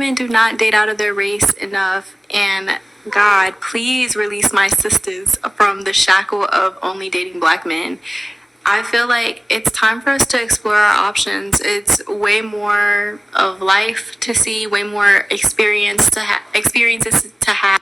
women do not date out of their race enough, and God, please release my sisters from the shackle of only dating black men. I feel like it's time for us to explore our options. It's way more of life to see, way more experiences to have.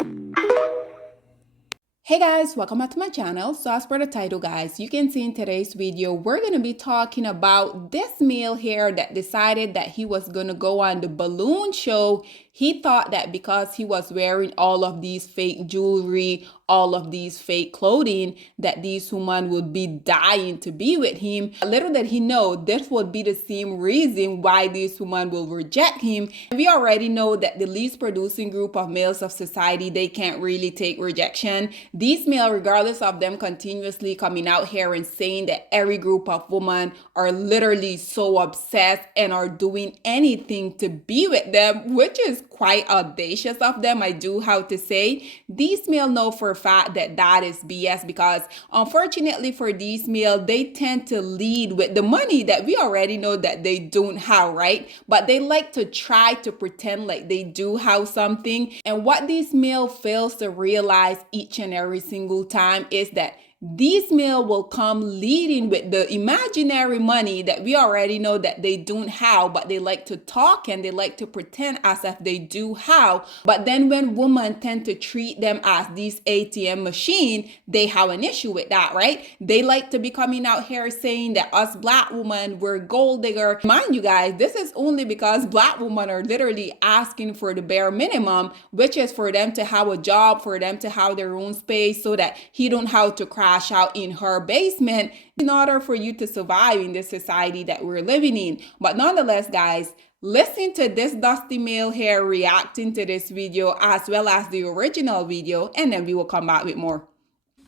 Hey guys, welcome back to my channel. So as per the title guys, you can see in today's video, we're going to be talking about this male here that decided that he was going to go on the balloon show. He thought that because he was wearing all of these fake jewelry, all of these fake clothing, that these women would be dying to be with him. Little did he know this would be the same reason why these women will reject him. We already know that the least producing group of males of society, they can't really take rejection. These males, regardless of them continuously coming out here and saying that every group of women are literally so obsessed and are doing anything to be with them, which is quite audacious of them, I do have to say. These males know for a fact that that is BS, because unfortunately for these males, they tend to lead with the money that we already know that they don't have, right? But they like to try to pretend like they do have something. And what these males fails to realize each and every single time is that these males will come leading with the imaginary money that we already know that they don't have, but they like to talk and they like to pretend as if they do have. But then when women tend to treat them as these ATM machine, they have an issue with that, right? They like to be coming out here saying that us black women, we're gold digger. Mind you guys, this is only because black women are literally asking for the bare minimum, which is for them to have a job, for them to have their own space so that he don't have to crash out in her basement in order for you to survive in this society that we're living in. But nonetheless, guys, listen to this dusty male here reacting to this video as well as the original video, and then we will come back with more.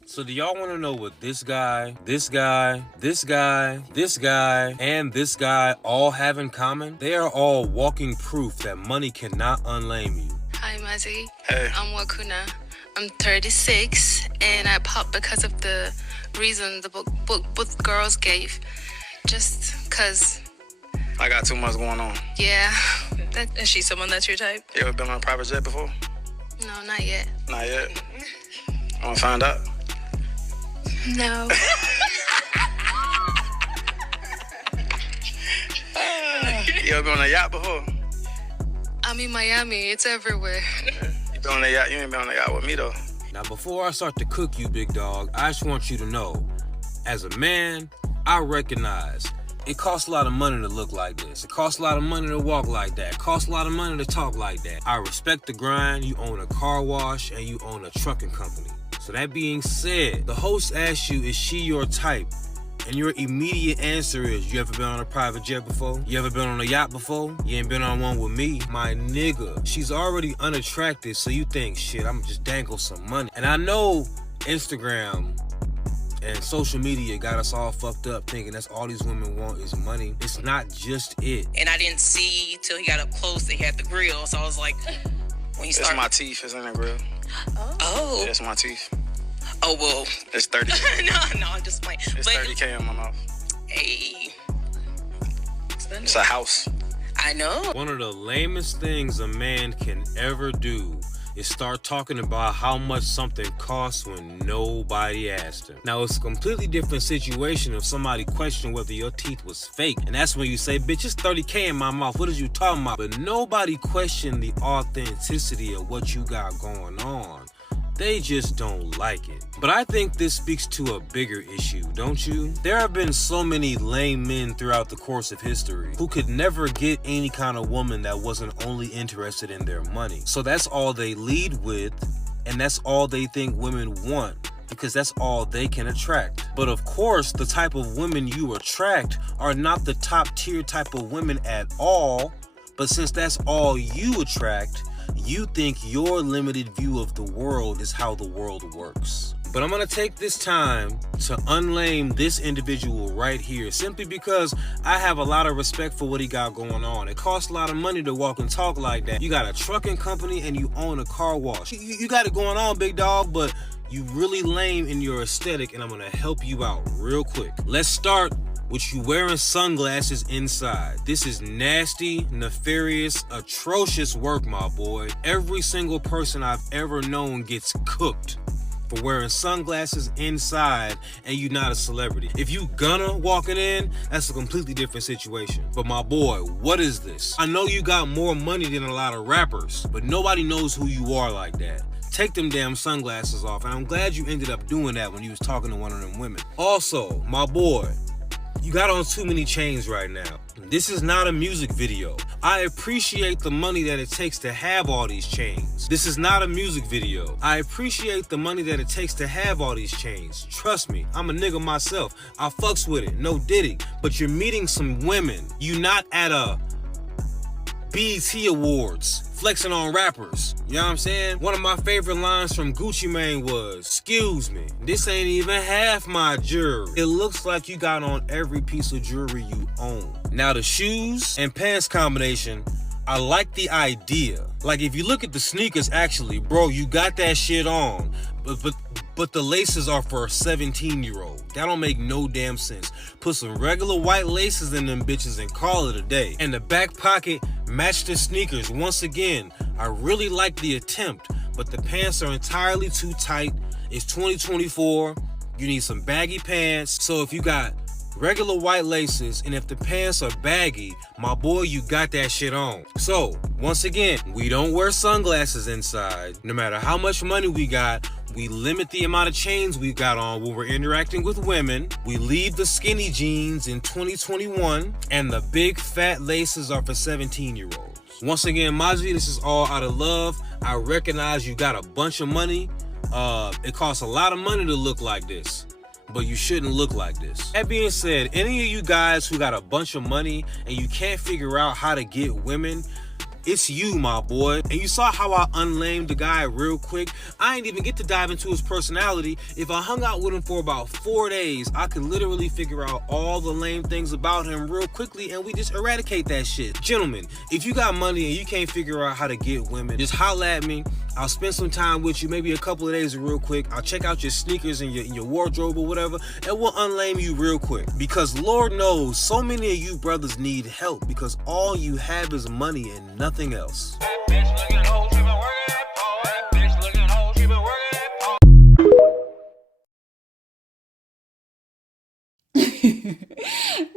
So do y'all want to know what this guy, this guy, this guy, this guy, and this guy all have in common? They are all walking proof that money cannot unlame you. Hi, Mazzy. Hey. I'm Wakuna. I'm 36, and I popped because of the reason the book girls gave. Just because... I got too much going on. Yeah. Is she someone that's your type? You ever been on a private jet before? No, not yet. Not yet? I want to find out. No. You ever been on a yacht before? I'm in Miami. It's everywhere. You been on a yacht? You ain't been on a yacht with me, though. Now, before I start to cook you, big dog, I just want you to know, as a man, I recognize it costs a lot of money to look like this. It costs a lot of money to walk like that. It costs a lot of money to talk like that. I respect the grind. You own a car wash and you own a trucking company. So that being said, the host asks you, is she your type? And your immediate answer is, you ever been on a private jet before? You ever been on a yacht before? You ain't been on one with me? My nigga, she's already unattractive, so you think, shit, I'm just dangle some money. And I know Instagram and social media got us all fucked up thinking that's all these women want is money. It's not just it. And I didn't see till he got up close that he had the grill, so I was like, when he started... It's my teeth, it's in the grill. Oh. Yeah, it's my teeth. Oh, well. It's 30. no, I'm just playing. It's 30K in my mouth. Hey. It's a house. I know. One of the lamest things a man can ever do is start talking about how much something costs when nobody asked him. Now, it's a completely different situation if somebody questioned whether your teeth was fake. And that's when you say, bitch, it's 30K in my mouth. What are you talking about? But nobody questioned the authenticity of what you got going on. They just don't like it. But I think this speaks to a bigger issue, don't you? There have been so many lame men throughout the course of history who could never get any kind of woman that wasn't only interested in their money. So that's all they lead with, and that's all they think women want, because that's all they can attract. But of course, the type of women you attract are not the top tier type of women at all. But since that's all you attract, you think your limited view of the world is how the world works. But I'm gonna take this time to unlame this individual right here, simply because I have a lot of respect for what he got going on. It costs a lot of money to walk and talk like that. You got a trucking company and you own a car wash. You got it going on, big dog, but you really lame in your aesthetic, and I'm gonna help you out real quick. Let's start with you wearing sunglasses inside. This is nasty, nefarious, atrocious work, my boy. Every single person I've ever known gets cooked for wearing sunglasses inside and you not a celebrity. If you gonna walking in, that's a completely different situation. But my boy, what is this? I know you got more money than a lot of rappers, but nobody knows who you are like that. Take them damn sunglasses off, and I'm glad you ended up doing that when you was talking to one of them women. Also, my boy, you got on too many chains right now. This is not a music video. I appreciate the money that it takes to have all these chains. This is not a music video. I appreciate the money that it takes to have all these chains. Trust me, I'm a nigga myself. I fucks with it, no diddy. But you're meeting some women. You not at a BET Awards flexing on rappers. You know what I'm saying? One of my favorite lines from Gucci Mane was, "Excuse me, this ain't even half my jewelry." It looks like you got on every piece of jewelry you own. Now the shoes and pants combination, I like the idea. Like if you look at the sneakers, actually, bro, you got that shit on. But the laces are for a 17-year-old. That don't make no damn sense. Put some regular white laces in them bitches and call it a day. And the back pocket match the sneakers. Once again, I really like the attempt, but the pants are entirely too tight. It's 2024. You need some baggy pants. So if you got regular white laces and if the pants are baggy, my boy, you got that shit on. So once again, we don't wear sunglasses inside. No matter how much money we got, we limit the amount of chains we got on when we're interacting with women. We leave the skinny jeans in 2021, and the big fat laces are for 17-year-olds. Once again, Maji, this is all out of love. I recognize you got a bunch of money. It costs a lot of money to look like this, but you shouldn't look like this. That being said, any of you guys who got a bunch of money and you can't figure out how to get women, it's you, my boy. And you saw how I unlamed the guy real quick. I ain't even get to dive into his personality. If I hung out with him for about 4 days, I could literally figure out all the lame things about him real quickly, and we just eradicate that shit. Gentlemen, if you got money and you can't figure out how to get women, just holla at me. I'll spend some time with you, maybe a couple of days real quick. I'll check out your sneakers and your wardrobe or whatever, and we'll unlame you real quick. Because Lord knows, so many of you brothers need help because all you have is money and nothing else.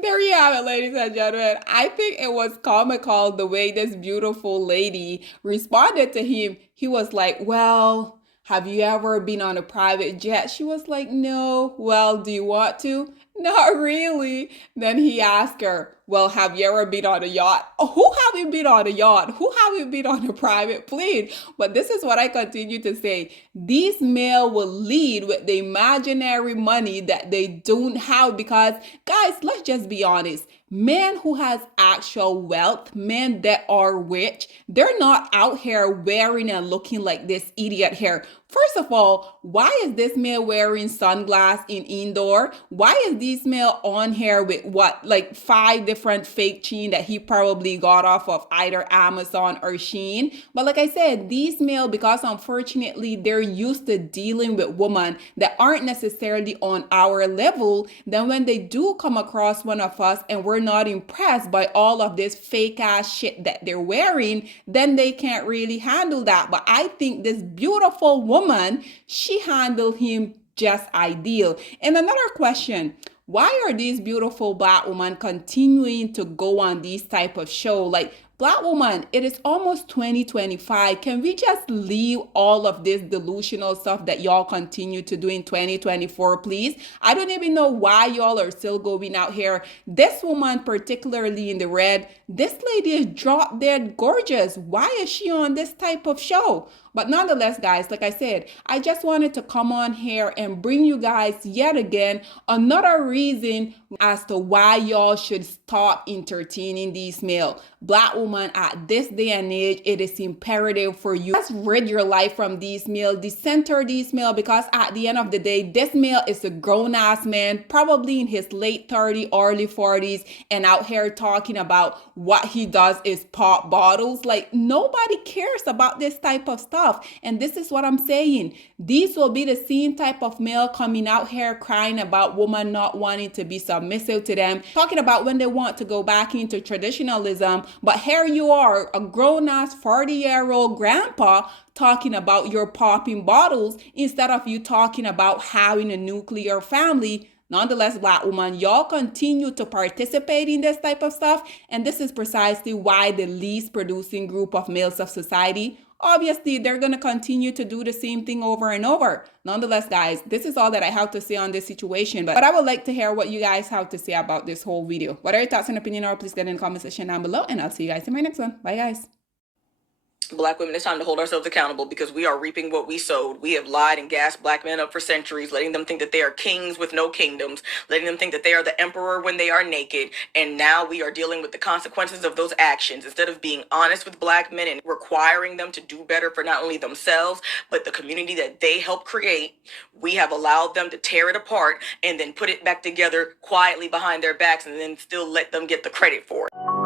There you have it, ladies and gentlemen. I think it was comical the way this beautiful lady responded to him. He was like, "Well, have you ever been on a private jet?" She was like, "No." "Well, do you want to?" "Not really." Then he asked her, "Well, have you ever been on a yacht?" "Oh, who haven't been on a yacht? Who haven't been on a private plane?" But this is what I continue to say. These male will lead with the imaginary money that they don't have because, guys, let's just be honest. Men who has actual wealth, men that are rich, they're not out here wearing and looking like this idiot here. First of all, why is this male wearing sunglasses in indoor? Why is this male on here with what, like 5 different fake chain that he probably got off of either Amazon or Shein? But like I said, these male, because unfortunately they're used to dealing with women that aren't necessarily on our level, then when they do come across one of us and we're not impressed by all of this fake ass shit that they're wearing, then they can't really handle that. But I think this beautiful woman, she handled him just ideal. And another question, why are these beautiful black women continuing to go on these type of show? Like, black woman, it is almost 2025. Can we just leave all of this delusional stuff that y'all continue to do in 2024, please? I don't even know why y'all are still going out here. This woman, particularly in the red, this lady is drop dead gorgeous. Why is she on this type of show? But nonetheless, guys, like I said, I just wanted to come on here and bring you guys yet again another reason as to why y'all should stop entertaining these male. Black woman, at this day and age, it is imperative for you. Just rid your life from these male, decenter these male, because at the end of the day, this male is a grown-ass man, probably in his late 30s, early 40s, and out here talking about what he does is pop bottles. Like, nobody cares about this type of stuff. stuff. And this is what I'm saying. These will be the same type of male coming out here crying about women not wanting to be submissive to them, talking about when they want to go back into traditionalism. But here you are, a grown-ass 40-year-old grandpa talking about your popping bottles instead of you talking about having a nuclear family. Nonetheless, Black woman, y'all continue to participate in this type of stuff, and this is precisely why the least producing group of males of society, obviously, they're going to continue to do the same thing over and over. Nonetheless, guys, this is all that I have to say on this situation, but I would like to hear what you guys have to say about this whole video. What are your thoughts and opinion, or please get in the comment section down below, and I'll see you guys in my next one. Bye, guys. Black women, it's time to hold ourselves accountable because we are reaping what we sowed. We have lied and gassed Black men up for centuries, letting them think that they are kings with no kingdoms, letting them think that they are the emperor when they are naked. And now we are dealing with the consequences of those actions. Instead of being honest with Black men and requiring them to do better for not only themselves, but the community that they helped create, we have allowed them to tear it apart and then put it back together quietly behind their backs and then still let them get the credit for it.